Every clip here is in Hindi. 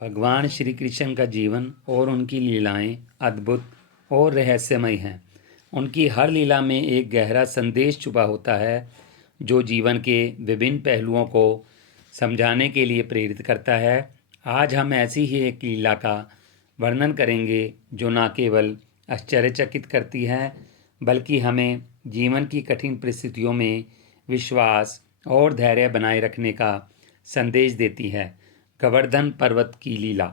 भगवान श्री कृष्ण का जीवन और उनकी लीलाएं अद्भुत और रहस्यमय हैं। उनकी हर लीला में एक गहरा संदेश छुपा होता है जो जीवन के विभिन्न पहलुओं को समझाने के लिए प्रेरित करता है। आज हम ऐसी ही एक लीला का वर्णन करेंगे जो न केवल आश्चर्यचकित करती है बल्कि हमें जीवन की कठिन परिस्थितियों में विश्वास और धैर्य बनाए रखने का संदेश देती है। गोवर्धन पर्वत की लीला।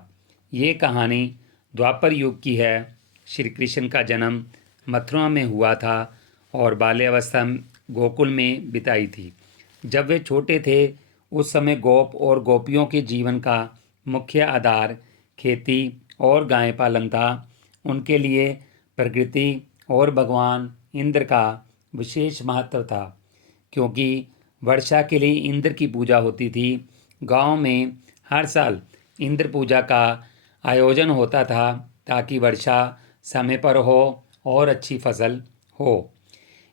ये कहानी द्वापर युग की है। श्री कृष्ण का जन्म मथुरा में हुआ था और बाल्यावस्था गोकुल में बिताई थी। जब वे छोटे थे उस समय गोप और गोपियों के जीवन का मुख्य आधार खेती और गाय पालन था। उनके लिए प्रकृति और भगवान इंद्र का विशेष महत्व था क्योंकि वर्षा के लिए इंद्र की पूजा होती थी। गांव में हर साल इंद्र पूजा का आयोजन होता था ताकि वर्षा समय पर हो और अच्छी फसल हो।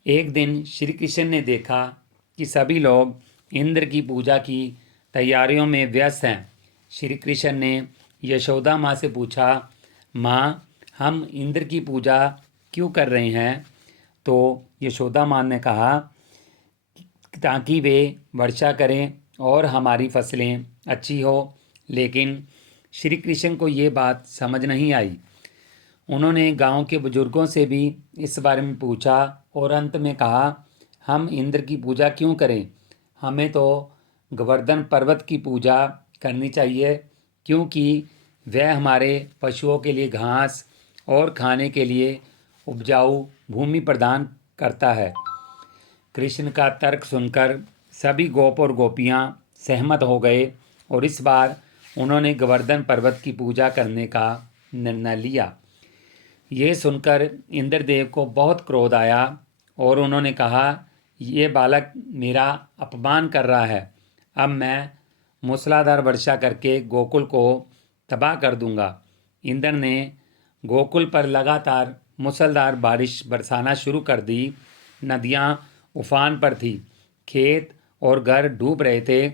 एक दिन श्री कृष्ण ने देखा कि सभी लोग इंद्र की पूजा की तैयारियों में व्यस्त हैं। श्री कृष्ण ने यशोदा माँ से पूछा, माँ, हम इंद्र की पूजा क्यों कर रहे हैं? तो यशोदा माँ ने कहा, ताकि वे वर्षा करें और हमारी फसलें अच्छी हो। लेकिन श्री कृष्ण को ये बात समझ नहीं आई। उन्होंने गांव के बुजुर्गों से भी इस बारे में पूछा और अंत में कहा, हम इंद्र की पूजा क्यों करें? हमें तो गोवर्धन पर्वत की पूजा करनी चाहिए क्योंकि वह हमारे पशुओं के लिए घास और खाने के लिए उपजाऊ भूमि प्रदान करता है। कृष्ण का तर्क सुनकर सभी गोप और गोपियाँ सहमत हो गए और इस बार उन्होंने गोवर्धन पर्वत की पूजा करने का निर्णय लिया। ये सुनकर इंद्रदेव को बहुत क्रोध आया और उन्होंने कहा, ये बालक मेरा अपमान कर रहा है। अब मैं मूसलाधार वर्षा करके गोकुल को तबाह कर दूंगा। इंद्र ने गोकुल पर लगातार मूसलाधार बारिश बरसाना शुरू कर दी। नदियाँ उफान पर थी, खेत और घर डूब रहे थे।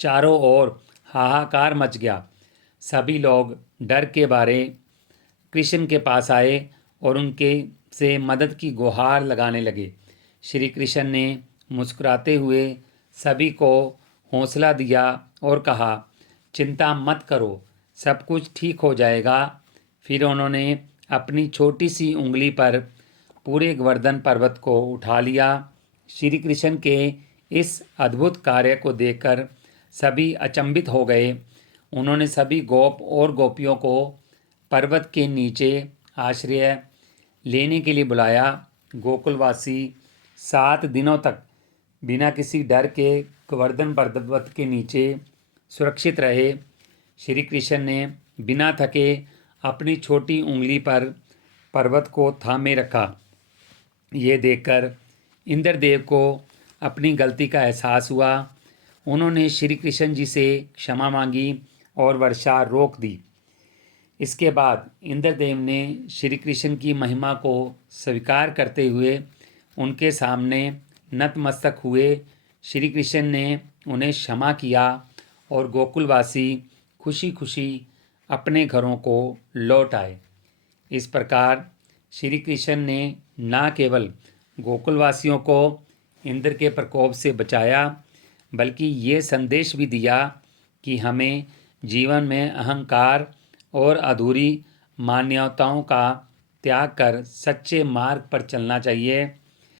चारों ओर हाहाकार मच गया। सभी लोग डर के मारे कृष्ण के पास आए और उनके से मदद की गुहार लगाने लगे। श्री कृष्ण ने मुस्कुराते हुए सभी को हौसला दिया और कहा, चिंता मत करो, सब कुछ ठीक हो जाएगा। फिर उन्होंने अपनी छोटी सी उंगली पर पूरे गोवर्धन पर्वत को उठा लिया। श्री कृष्ण के इस अद्भुत कार्य को देखकर सभी अचंभित हो गए। उन्होंने सभी गोप और गोपियों को पर्वत के नीचे आश्रय लेने के लिए बुलाया। गोकुलवासी 7 दिनों तक बिना किसी डर के गोवर्धन पर्वत के नीचे सुरक्षित रहे। श्री कृष्ण ने बिना थके अपनी छोटी उंगली पर पर्वत को थामे रखा। ये देखकर इंद्रदेव को अपनी गलती का एहसास हुआ। उन्होंने श्री कृष्ण जी से क्षमा मांगी और वर्षा रोक दी। इसके बाद इंद्रदेव ने श्री कृष्ण की महिमा को स्वीकार करते हुए उनके सामने नतमस्तक हुए। श्री कृष्ण ने उन्हें क्षमा किया और गोकुलवासी खुशी खुशी अपने घरों को लौट आए। इस प्रकार श्री कृष्ण ने न केवल गोकुलवासियों को इंद्र के प्रकोप से बचाया बल्कि ये संदेश भी दिया कि हमें जीवन में अहंकार और अधूरी मान्यताओं का त्याग कर सच्चे मार्ग पर चलना चाहिए।